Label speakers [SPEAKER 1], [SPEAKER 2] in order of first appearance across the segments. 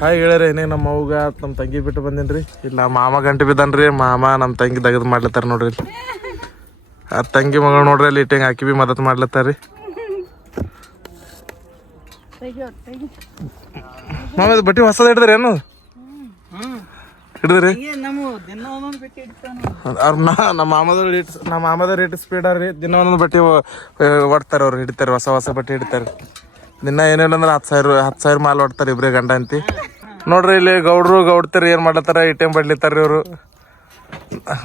[SPEAKER 1] Hi ಹೇಳ್ರಿ ಏನೇ ನಮ್ಮ ಅವ್ಗ, ನಮ್ಮ ತಂಗಿ ಬಿಟ್ಟು ಬಂದೇನ್ರಿ? ಇಲ್ಲಿ ನಮ್ಮ ಮಾಮ ಗಂಟೆ ಬಿದ್ದಾನ್ರಿ. ಮಾಮ ನಮ್ಮ ತಂಗಿ ತೆಗೆದು ಮಾಡ್ಲತ್ತಾರ ನೋಡ್ರಿ ಆ ತಂಗಿ ಮಗಳು ನೋಡ್ರಿ ಅಲ್ಲಿ ಇಟ್ಟಂಗೆ ಹಾಕಿ ಬಿ ಮದತ್ ಮಾಡ್ಲತ್ತಾರಿ. ಮಾಮ, ಇದು ಬಟ್ಟಿ ಹೊಸದ ಹಿಡಿದ್ರಿ ಏನು? ಹಿಡಿದ್ರಿ? ಅವ್ರ ನಾ, ನಮ್ಮ ಮಾಮದ ರೇಟ್ ನಮ್ಮ ಮಾಮದ ರೇಟ್ ಸ್ಪೀಡ್ ಅವ್ರಿ ದಿನ ಒಂದೊಂದು ಬಟ್ಟೆ ಒಡ್ತಾರೆ ಅವ್ರು, ಹಿಡಿತಾರೆ, ಹೊಸ ಹೊಸ ಬಟ್ಟೆ ಹಿಡಿತಾರೆ. ದಿನ ಏನಿಲ್ಲ ಅಂದ್ರೆ ಹತ್ತು ಸಾವಿರ ಹತ್ತು ಸಾವಿರ ಮಾಲ್ ಹೊಡ್ತಾರೆ ಇಬ್ರೇ ಗಂಡ ಅಂತಿ ನೋಡ್ರಿ ಇಲ್ಲಿ ಗೌಡ್ರು ಗೌಡ್ತರು ಏನು ಮಾಡ್ಲತ್ತಾರ? ಈ ಟೈಮ್ ಬಡ್ಲಿತ್ತಾರ ಇವರು.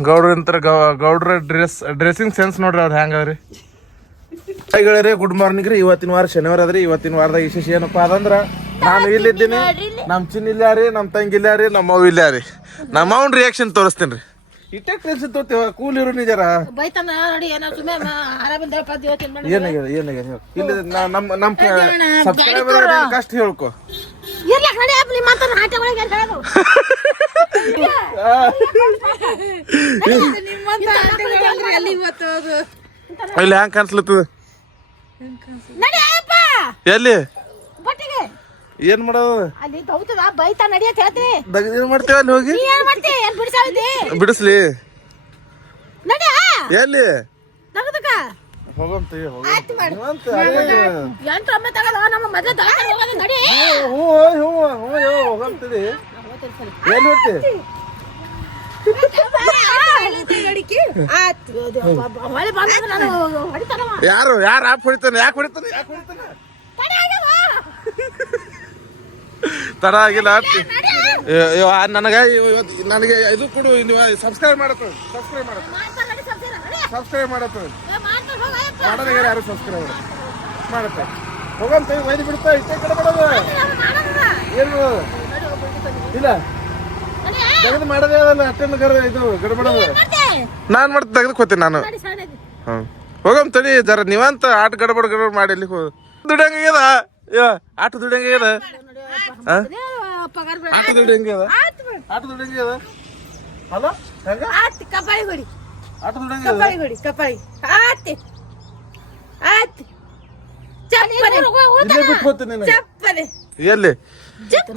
[SPEAKER 1] ಗೌಡ್ರು ಅಂತಾರೆ ಗೌಡ್ರ ಡ್ರೆಸ್ ಡ್ರೆಸ್ಸಿಂಗ್ ಸೆನ್ಸ್ ನೋಡ್ರಿ ಅವ್ರು ಹೆಂಗವ್ರಿ ಹಾಯ್ಗಳೇ ಗುಡ್ ಮಾರ್ನಿಂಗ್ ರೀ. ಇವತ್ತಿನ ವಾರ ಶನಿವಾರ ಅದ್ರಿ. ಇವತ್ತಿನ ವಾರದಾಗ ವಿಶೇಷ ಏನಪ್ಪಾ ಅದಂದ್ರ ನಾನು ಇಲ್ಲಿದ್ದೀನಿ. ನಮ್ಮ ಚಿನ್ನ ಇಲ್ಲ ರೀ ನಮ್ಮ ತಂಗಿ ಇಲ್ಲ ರೀ ನಮ್ಮ ಅವ್ ಇಲ್ಲ ರೀ. ನಮ್ಮ ಅವ್ನ ರಿಯಾಕ್ಷನ್ ತೋರಿಸ್ತೀನಿ ರೀ. ಇಟ್ಟೆ ಕೆಲಸ ತೋತಿವ ಕೂಲ್ ಇರು ನಿಜರ.
[SPEAKER 2] ಬೈತಾನ ನೋಡಿ ಏನೋ ಸುಮ್ಮನೆ ಮಾಡಿ
[SPEAKER 1] ಏನಾಗ್ಯದ ಇಲ್ಲಿ ನಮ್ಮ ನಮ್ಮ ಸಬ್ಸ್ಕ್ರೈಬರ್ ಕಷ್ಟ ಹೇಳ್ಕೊ. ಇಲ್ಲಿ ಹ್ಯಾಂಗ ಕಾಣಿಸ್ಲತ್ತದ? ಎಲ್ಲಿ? ಏನ್ ಮಾಡೋದು? ಏನ್ ಮಾಡ್ತೀಯ ಅಲ್ಲಿ ಹೋಗಿ? ಬಿಡಿಸ್ಲಿ. ಎಲ್ಲಿ? ಹೋಗಂತ ಹೋಗಂತದಿ
[SPEAKER 2] ಏನ್ ಹೊಡಿತಾನವ.
[SPEAKER 1] ಯಾರು ಯಾರು ಆಪ್ ಹೊಡಿತಾನೆ? ಯಾಕೆ ಹೊಡಿತಾನೆ? ಯಾಕೆ ಹೊಡಿತಾನೆ?
[SPEAKER 2] ತಡಿ
[SPEAKER 1] ಆಗಿಲ್ಲ ನನಗೆ ಇವತ್ತು ನನಗೆ ಇದು ಕೊಡು ನೀವು ಸಬ್ಸ್ಕ್ರೈಬ್ ಮಾಡತ್ತ ಸಬ್ಸ್ಕ್ರೈಬ್ ಮಾಡತ್ತ. ಸಬ್ಸ್ಕ್ರೈಬ್ ಮಾಡತ್ತ
[SPEAKER 2] ಏ, ಮಾಡ್ತಾನೆ ಹೋಗು ಅಯ್ಯಪ್ಪ.
[SPEAKER 1] ಮಾಡೋದಾಗ ಯಾರು ಸಬ್ಸ್ಕ್ರೈಬ್ ಮಾಡತ್ತ. ಹೋಗಂತ ಒಯ್ದು ಬಿಡ್ತಾ ಇಷ್ಟೇ ಕಡೆ ಮಾಡೋದು ಏನು ಮಾಡೋದು?
[SPEAKER 2] ನಡಿ ಹೋಗು, ಬಿಡ್ತಾನೆ.
[SPEAKER 1] ಇಲ್ಲ. ತೆಗೆದು ಮಾಡೋದೇ ಅದಲ್ಲ ಅಷ್ಟೊಂದು ಕರ ಇದು ಗಡಬಡದು
[SPEAKER 2] ಮಾಡ್ತಿ?
[SPEAKER 1] ನಾನು ಮಾಡಿ ತೆಗೆದು ಹೋಗ್ತೀನಿ ನಾನು. ಹ್ಞೂ ಹೋಗಮ್ ತಡಿ ಜರ ನೀವಂತ ಆಟ ಗಡಬಡ ಗಡಬಡ ಮಾಡಿ ಇಲ್ಲಿ ಹೋಗಿ ದುಡಿಯಂಗಾಗ್ಯದ ಯೋ ಆಟ
[SPEAKER 2] ಪಗಾರ
[SPEAKER 1] ಆಟ ದುಡಿಯಂಗ್ಯದ. ಆಟ ದುಡಿಯಂಗ್ಯದ ಹಲೋ ಹೆಂಗ?
[SPEAKER 2] ಆಯ್ತು, ಕಪಾಯಿ ಹೊಡಿ.
[SPEAKER 1] ಆಟ ದುಡಿಯಂಗ್ಯದ
[SPEAKER 2] ಕಪಾಳಿ ಹೊಡಿ ಕಪಾಳಿ. ಆಯ್ತು. ಆಯ್ತು. ಚಪ್ಪಲಿ
[SPEAKER 1] ಇಲ್ಲೇ ಬಿಟ್ಟು ಹೋಗ್ತೀನಿ ನಿನಗೆ.
[SPEAKER 2] ಚಪ್ಪಲಿ.
[SPEAKER 1] ಎಲ್ಲಿ?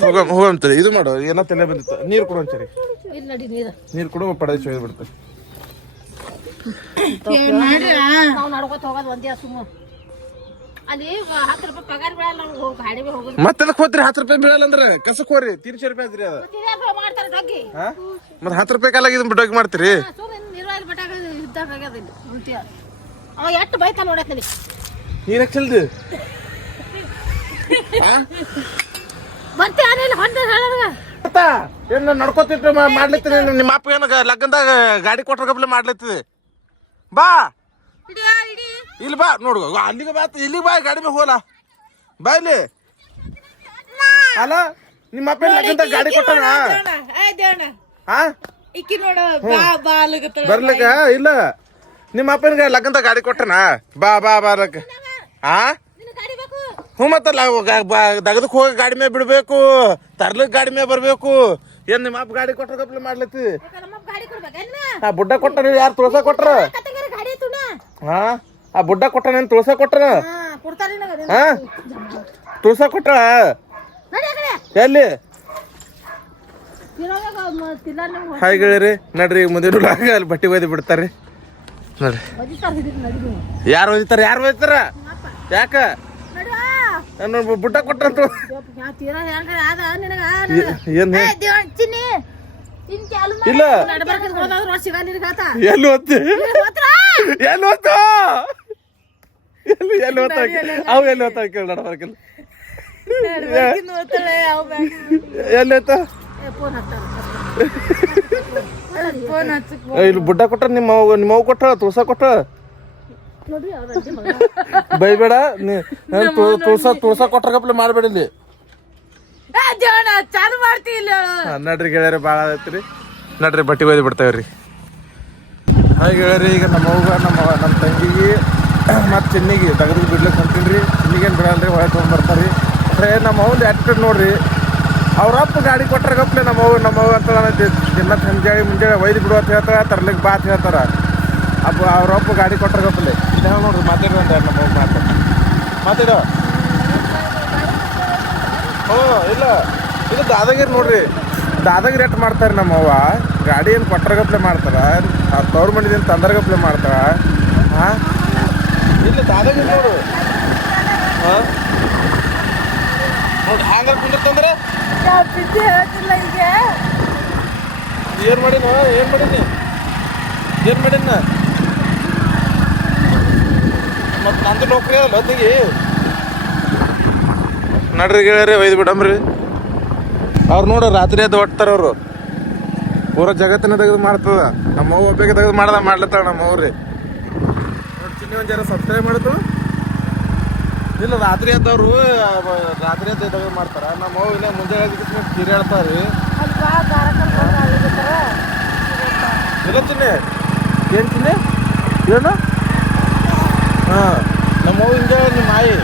[SPEAKER 1] ಹೋಗಮ್ ಇದು ಮಾಡು ಏನೋ ತಲೆ ಬಂದಿತ್ತು? ನೀರು ಕೊಡು ಒಂದ್ಸರಿ
[SPEAKER 2] ಇಲ್ಲಿ ನಡಿ ನೀರು.
[SPEAKER 1] ನೀರು ಕೊಡು ಪಡೆದು
[SPEAKER 2] ಮೇಲೆ ಹೋಗೋದು
[SPEAKER 1] ಮತ್ತೆಲ್ಲ ಹೋದ್ರಿ ಹತ್ತು ರೂಪಾಯಿ ಬೀಳಲ್ಲ ಅಂದ್ರೆ ಕಸಕ್ ಹೋರಿ ರೂಪಾಯಿ ಆದ್ರಿ ಅದ.
[SPEAKER 2] ಮಾಡ್ತಾರೆ ಡಗ್ಗಿ
[SPEAKER 1] ಮತ್ತೆ ಹತ್ತು ರೂಪಾಯಿ ಕಾಲಾಗಿ ಇದನ್ನ ಬಿಟ್ಟೋಗಿ ಮಾಡ್ತೀರಿ
[SPEAKER 2] ಎಷ್ಟು ಬೈತಾ ನೋಡಕ್ ನಡಿ
[SPEAKER 1] ನೀರ್ ಚೆಲ್ದು
[SPEAKER 2] ಹೊಂಟ ಹೇಳೋದಾಗ
[SPEAKER 1] ಏನ್ ನಡ್ಕೋತಿಟ್ಟು ಮಾಡ್ಲತ್ತೀನಿ ನಿಮ್ಮ ಅಪ್ಪ ಏನ ಲಗ್ನದಾಗ ಗಾಡಿ ಕೊಟ್ರ ಗಪ್ಲೆ ಮಾಡ್ಲತ್ತಿದೆ ಬಾ. ಇಲ್ಲಿ ಬಾ ನೋಡು. ಅಲ್ಲಿಗೆ ಬಾ ಇಲ್ಲಿಗೆ ಬಾ ಗಾಡಿ ಮೇಲೆ ಹೋಲ ಬಾ ಇಲ್ಲಿ. ಅಲ್ಲ ನಿಮ್ಮ ಅಪ್ಪ ಲಗ್ನದಾಗ ಗಾಡಿ ಕೊಟ್ಟಣ ಹಾ ಬರ್ಲಿಕ್ಕ? ಇಲ್ಲ. ನಿಮ್ಮ ಅಪ್ಪನಿಗೆ ಲಗ್ನದಾಗ ಗಾಡಿ ಕೊಟ್ಟನ? ಬಾ ಬಾ ಬಾ ಲಕ್ಕ
[SPEAKER 2] ಬೇಕು.
[SPEAKER 1] ಹ್ಞೂ ಮತ್ತಲ್ಲ ದಗದಕ್ಕೆ ಹೋಗಿ ಗಾಡಿ ಮೇಲೆ ಬಿಡ್ಬೇಕು ತರ್ಲಕ್ ಗಾಡಿ ಮೇಲೆ ಬರ್ಬೇಕು. ಏನ್ ನಿಮ್ಮ ಅಪ್ಪ ಗಾಡಿ ಕೊಟ್ರ ಗಪ್ಲೆ ಮಾಡ್ಲತ್ತಿ? ಆ ಬುಡ್ಡ ಕೊಟ್ಟ ಯಾರು ತುಳಸ ಕೊಟ್ರ? ಹಾ ಆ? ಬುಡ್ಡ ಕೊಟ್ಟ ನೀನ್ ತುಳಸ ಕೊಟ್ರ?
[SPEAKER 2] ಹಾ
[SPEAKER 1] ತುಳಸ ಕೊಟ್ರ?
[SPEAKER 2] ಆ
[SPEAKER 1] ಎಲ್ಲಿ?
[SPEAKER 2] ನೀವು
[SPEAKER 1] ಹಾಯ್ ಗೆಳೆಯರಿ ನಡ್ರಿ ಮುಂದಿನ ಅಲ್ಲಿ ಬಟ್ಟೆ ಒಯ್ದು ಬಿಡ್ತಾರ್ರಿ ನೋಡ್ರಿ.
[SPEAKER 2] ನೀವು.
[SPEAKER 1] ಯಾರು ಒಯ್ತಾರ ಯಾರು ಒಯ್ತಾರ ಯಾಕ?
[SPEAKER 2] ನಡಿ.
[SPEAKER 1] ನಾನು ಬುಡ್ಡ ಕೊಟ್ರಂತ
[SPEAKER 2] ಯಾ ತೀರ ಹೆಂಗ ಅದ ನಿನಗ
[SPEAKER 1] ಏನ್
[SPEAKER 2] ಏ ದೇವ ಚಿನ್ನಿ. ಚಿನ್ ಚಾಲು ಮಾಡಿ
[SPEAKER 1] ಇಲ್ಲ. ಎಲ್ಲಿ ಓದ್ತಿ ಎಲ್ಲಿ ಓದ್ತ ಎಲ್ಲಿ ಎಲ್ಲಿ ಓದ್ತಾ ಅವು ಎಲ್ಲಿ ಓದ್ತಾ ಕೇಳಿ ನಡಬರ್ಕಿಲ್ಲ ಎಲ್ಲಿ ಓದ್ತ ಇಲ್ಲಿ ಬುಡ್ಡ ಕೊಟ್ಟ ನಿಮ್ಮ ನಿಮ್ಮ ಕೊಟ್ಟ ತುಳಸ ಕೊಟ್ಟ
[SPEAKER 2] ನೋಡ್ರಿ ಅವ್ರ ಅಜ್ಜಿ ಮಗ
[SPEAKER 1] ಬೈಬೇಡ ತುಳ್ಸ ತುಳ್ಸ ಕೊಟ್ರ ಗಪ್ಲೆ ಮಾಡ್ಬೇಡ ಇಲ್ಲಿ.
[SPEAKER 2] ಚಾಲು ಮಾಡ್ತಿ ಇಲ್ಲ
[SPEAKER 1] ನಡ್ರಿ ಗೆಳೆಯರಿ ಭಾಳ ಐತ್ರಿ ನಡ್ರಿ ಬಟ್ಟಿ ಒಯ್ದು ಬಿಡ್ತೇವ್ರಿ ಹಾಗೆ ಗೆಳೆಯರಿ ಈಗ ನಮ್ಮ ಅವ್ಗ ನಮ್ಮ ನಮ್ಮ ತಂಗಿಗೆ ಮತ್ತು ಚೆನ್ನಿಗೆ ತೆಗೆದು ಬಿಡ್ಲಿಕ್ಕೆ ಹೊಂತೀನಿ ರೀ. ಚಿನ್ನಿಗೇನು ಬಿಡಲ್ರಿ ಹೊಳೆ ತೊಗೊಂಡು ಬರ್ತಾರೆ ರೀ. ಅರೆ ನಮ್ಮ ಅವ್ನ ಆ್ಯಟಿಟ್ಯೂಡ್ ನೋಡ್ರಿ. ಅವ್ರಪ್ಪ ಗಾಡಿ ಕೊಟ್ರ ಗಪ್ಲೆ ನಮ್ಮ ಅವ್ವ ನಮ್ಮ ಅವ್ವ ಅಂತ ದಿನ ಸಂಜೆ ಮುಂಜಾನೆ ಒಯ್ದು ಬಿಡು ಅಂತ ಹೇಳ್ತಾರೆ ತರ್ಲಿಕ್ಕೆ ಬಾತ್ ಅಂತ ಹೇಳ್ತಾರ. ಅಪ್ಪ ಅವ್ರಪ್ಪ ಗಾಡಿ ಕೊಟ್ರ ಗಪ್ಲೆ ಇದಾವೆ ನೋಡ್ರಿ ಮಾತಾಡಿ ಒಂದು ನಮ್ಮ ಅವ್ವ ಮಾತು. ಮಾತಾಡೋ. ಹ್ಞೂ ಇಲ್ಲ. ಇದು ದಾದಾಗಿರಿ ನೋಡ್ರಿ. ದಾದಾಗಿರಿ ಎಟ್ ಮಾಡ್ತಾರೆ ನಮ್ಮ ನಮ್ಮವ್ವ ಗಾಡಿ ಏನು ಮಾಡ್ತಾರೆ? ಆ ತವ್ರ ಮಂಡಿದೇನು ತಂದರ್ಗಪ್ಲೆ ಮಾಡ್ತಾರ? ಹಾಂ ಇಲ್ಲ ದಾದಾಗಿರಿ ನೋಡು. ಹಾಂ ನೋಡಿ ಹ್ಯಾಂಗ ಕುಂದಿರ್ತಂದ್ರೆ ಏನು ಮಾಡಿನ ಏನು ಮಾಡೀನಿ ಏನು ಮಾಡೀನಿ ಮತ್ ನಂದು ನೌಕರಿ ಅದ ಹೊತ್ತಿಗೆ ನಡ್ರಿ ಗೆಳೆಯರಿ ಒಯ್ದು ಬಿಡಮ್ರಿ. ಅವ್ರು ನೋಡು ರಾತ್ರಿ ಅದು ಒಟ್ಟಾರ ಅವರು. ಪೂರ ಜಗತ್ತಿನ ತೆಗೆದು ಮಾಡ್ತದ. ನಮ್ಮ ಅವ್ವ ಒಬ್ಬಗೆ ತೆಗೆದು ಮಾಡದ ಮಾಡ್ಲತ್ತಾಳ ನಮ್ಮ ಅವ್ರಿ ನೋಡಿ ಚಿನ್ನಿ ಒಂದು ಜರ ಸಬ್ಸ್ಕ್ರೈಬ್ ಮಾಡಿದ್ರು ಇಲ್ಲ ರಾತ್ರಿ ಎದ್ದವ್ರು ರಾತ್ರಿ ಎದ್ದು ತೆಗೆದು ಮಾಡ್ತಾರ. ನಮ್ಮ ಅವ್ವ ಇಲ್ಲ ಮುಂಜಾನೆ ಕಿರಿ ರೀ. ಇಲ್ಲ ಚಿನ್ನಿ. ಏನು ಚಿನ್ನಿ? ಏನು? ಹಾಂ ನಮ್ಮ ಹಿಂಗೆ ನಿಮ್ಮ ಆಯಿ.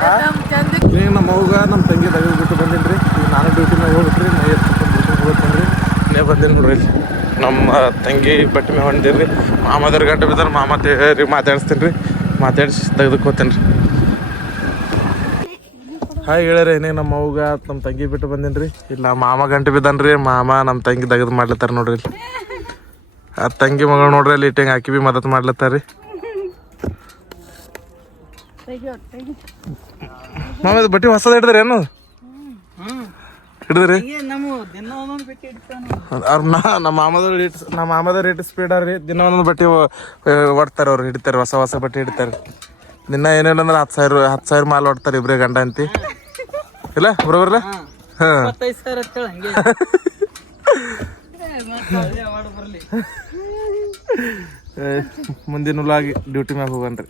[SPEAKER 1] ಹಾಂ ಈಗ ನಮ್ಮ ಅವ್ಗ ನಮ್ಮ ತಂಗಿ ತೆಗೆದು ಬಿಟ್ಟು ಬಂದೀನಿ ರೀ ಈಗ ನಾನು ಡ್ಯೂಟಿ ಮೇಲೆ ಹೋಗ್ಬಿಟ್ರಿ ಮೈ ಎತ್ಕೊಂಡು ಹೋಗ್ತೀನಿ ರೀ ನೇ ಬಂದೀನಿ ನೋಡ್ರಿ ನಮ್ಮ ತಂಗಿ ಬಟ್ಟೆ ಮೇಲೆ ಹೊಂದಿರಿ ರೀ ಮಾಮದವ್ರ ಗಂಟೆ ಬಿದ್ದಾರೆ ಮಾಮ ತೇರಿ ಮಾತಾಡಿಸ್ತೀನಿ ರೀ ಮಾತಾಡಿಸಿ ತೆಗೆದುಕೋತೀನಿ ರೀ ಹಾಯ್ ಹೇಳ್ಯಾರ ಏನೇ ನಮ್ಮ ಅವ್ಗ ನಮ್ಮ ತಂಗಿ ಬಿಟ್ಟು ಬಂದೀನಿ ರೀ ಇಲ್ಲ ಮಾಮ ಗಂಟೆ ಬಿದ್ದಾನೆ ರೀ ಮಾಮ ನಮ್ಮ ತಂಗಿ ತೆಗೆದು ಮಾಡ್ಲತ್ತಾರ ನೋಡ್ರಿ ಆ ತಂಗಿ ಮಗಳು ನೋಡ್ರಿ ಅಲ್ಲಿ ಇಟ್ಟಂಗೆ ಹಾಕಿ ಬಿ ಮದತ್ ಮಾಡ್ಲತ್ತಾರ. ಮಾಮ ಇದು ಬಟ್ಟೆ ಹೊಸದ ಹಿಡಿದ್ರಿ ಏನು? ಹಿಡಿದ್ರಿ? ನಾ ನಮ್ಮ ಮಾಮದ ರೇಟ್ ನಮ್ಮ ಮಾಮದ ರೇಟ್ ಸ್ಪೀಡ್ ಅವ್ರಿ ದಿನ ಒಂದೊಂದು ಬಟ್ಟೆ ಒಡ್ತಾರೆ ಅವ್ರು ಹಿಡಿತಾರೆ ಹೊಸ ಹೊಸ ಬಟ್ಟೆ ಹಿಡಿತಾರೆ. ದಿನ ಏನೇನು ಅಂದ್ರೆ ಹತ್ತು ಸಾವಿರ ಹತ್ತು ಸಾವಿರ ಮಾಲ್ ಹೊಡ್ತಾರೆ ಇಬ್ರೇ ಗಂಡ ಅಂತಿ. ಇಲ್ಲ ಬರೋಬರ್ಲ? ಹಾಂ. ಮುಂದಿನ ಉಲಾಗಿ ಡ್ಯೂಟಿ ಮ್ಯಾಗ ಹೋಗನ್ರಿ.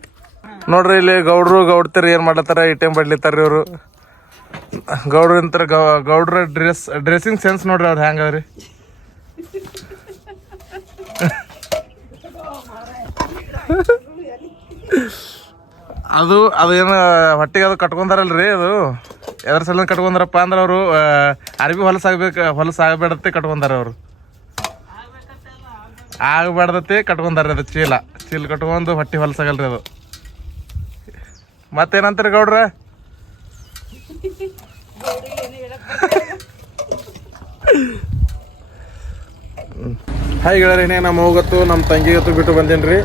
[SPEAKER 1] ನೋಡ್ರಿ ಇಲ್ಲಿ ಗೌಡ್ರು ಗೌಡ್ತರ್ ಏನ್ ಮಾಡ್ಲತ್ತಾರ? ಈ ಟೈಮ್ ಬಡ್ಲಿತ್ತಾರ ಇವ್ರು. ಗೌಡ್ರ ಅಂತಾರ ಗೌಡ್ರ ಡ್ರೆಸ್ ಡ್ರೆಸ್ಸಿಂಗ್ ಸೆನ್ಸ್ ನೋಡ್ರಿ ಅವ್ರು ಹೆಂಗವ್ರಿ ಅದು ಅದೇನು ಹೊಟ್ಟಿಗೆ ಅದು ಕಟ್ಕೊಂಡಾರಲ್ರಿ ಅದು? ಎದ್ರ ಸಲ ಕಟ್ಕೊಂಡಾರಪ್ಪ ಅಂದ್ರೆ ಅವರು ಅರಬಿ ಹೊಲಸಾಗ್ಬೇಕು ಹೊಲಸಾಗಬೇಡತ್ತೆ ಕಟ್ಕೊಂಡಾರ ಅವರು. ಆಗಬಾರ್ದತ್ತೆ ಕಟ್ಕೊಂಡಾರ್ರಿ ಅದು ಚೀಲ. ಚೀಲ ಕಟ್ಕೊಂಡು ಹೊಟ್ಟಿ ಹೊಲಸಾಗಲ್ರಿ ಅದು. ಮತ್ತೇನಂತಾರೆ ಗೌಡ್ರ? ಹಾಯ್ ಗೆಳರೇನೆ ನಮ್ಮ ಹೋಗತ್ತು ನಮ್ಮ ತಂಗಿಗತ್ತು ಬಿಟ್ಟು ಬಂದೇನಿ ರೀ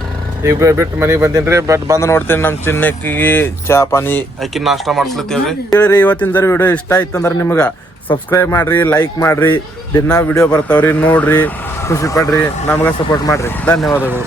[SPEAKER 1] ಈಗ ಬಿಟ್ಟು ಮನೆಗೆ ಬಂದೇನಿ ರೀ ಬಟ್ ಬಂದು ನೋಡ್ತೀನಿ ನಮ್ಮ ಚಿನ್ನಕ್ಕಿಗೆ ಚಾ ಪಾನಿ ಅಕ್ಕಿ ನಾಷ್ಟ ಮಾಡಿಸ್ಲತ್ತೀವಿ ರೀ ಇವತ್ತಿನ ಜರ ವಿಡಿಯೋ ಇಷ್ಟ ಆಯ್ತಂದ್ರೆ ನಿಮ್ಗೆ ಸಬ್ಸ್ಕ್ರೈಬ್ ಮಾಡ್ರಿ ಲೈಕ್ ಮಾಡ್ರಿ ದಿನ ವಿಡಿಯೋ ಬರ್ತಾವ್ರಿ ನೋಡ್ರಿ ಖುಷಿ ಪಡ್ರಿ ನಮ್ಗೆ ಸಪೋರ್ಟ್ ಮಾಡ್ರಿ. ಧನ್ಯವಾದಗಳು.